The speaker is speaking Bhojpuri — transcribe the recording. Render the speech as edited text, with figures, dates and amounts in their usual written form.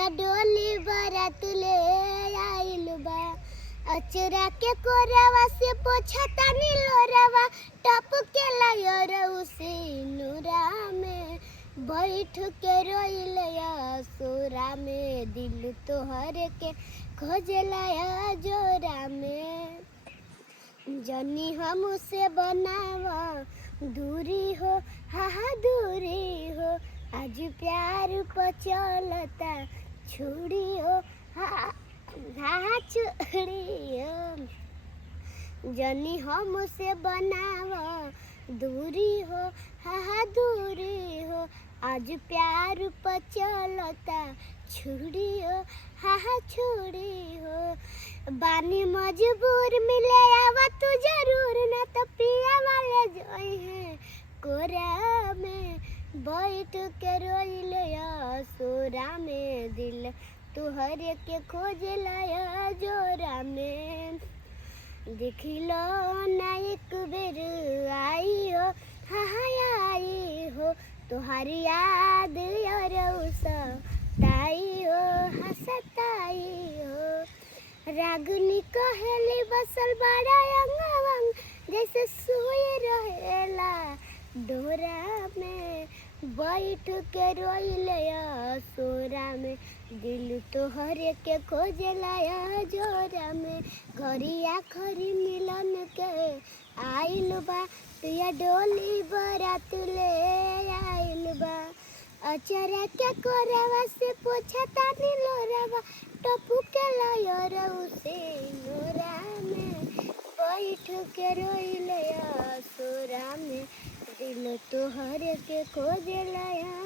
पिया डोली बारात ले आइल बा अचरा के कोरवा से पोछता नीलोरवा टप के लायर उसे नूरा में बैठ के रोइलया सोरा में दिल तोहर के खोजलाया जोरा में जनी हमसे बनावा दूरी हो हा दूरी हो आज प्यार पचलता छुड़ी हो हा छुड़ी हो जनी हमसे बनावा दूरी हो हा दूरी हो आज प्यार पचलता छुड़ी हो हा छुड़ी हो बानी मजबूर मिले आवा तू जरूर न तो पिया वाले जोई है कोरा में बैठ के रोइलया सोरा में दिल तुहर के खोज लाया जोरा में देखिलो ना एक बेर आई हो आई हो तुहारी याद और ताई हो हसताई हो रागनी कहेली बसल बड़ा अंगवंग जैसे सोए रहेला डोरा में बैठ के रोइलया सोरा में दिल तोहर के खोजलाया जोरा में घरिया खरी मिलन के आइल बा पिया डोली बारात ले आइल बा अचरा के कोरवा से पोछता नीलोरवा टपू के लायर उसे नोरा में बैठ के रोइलया सोरा में दिल तोहर के खोजलाया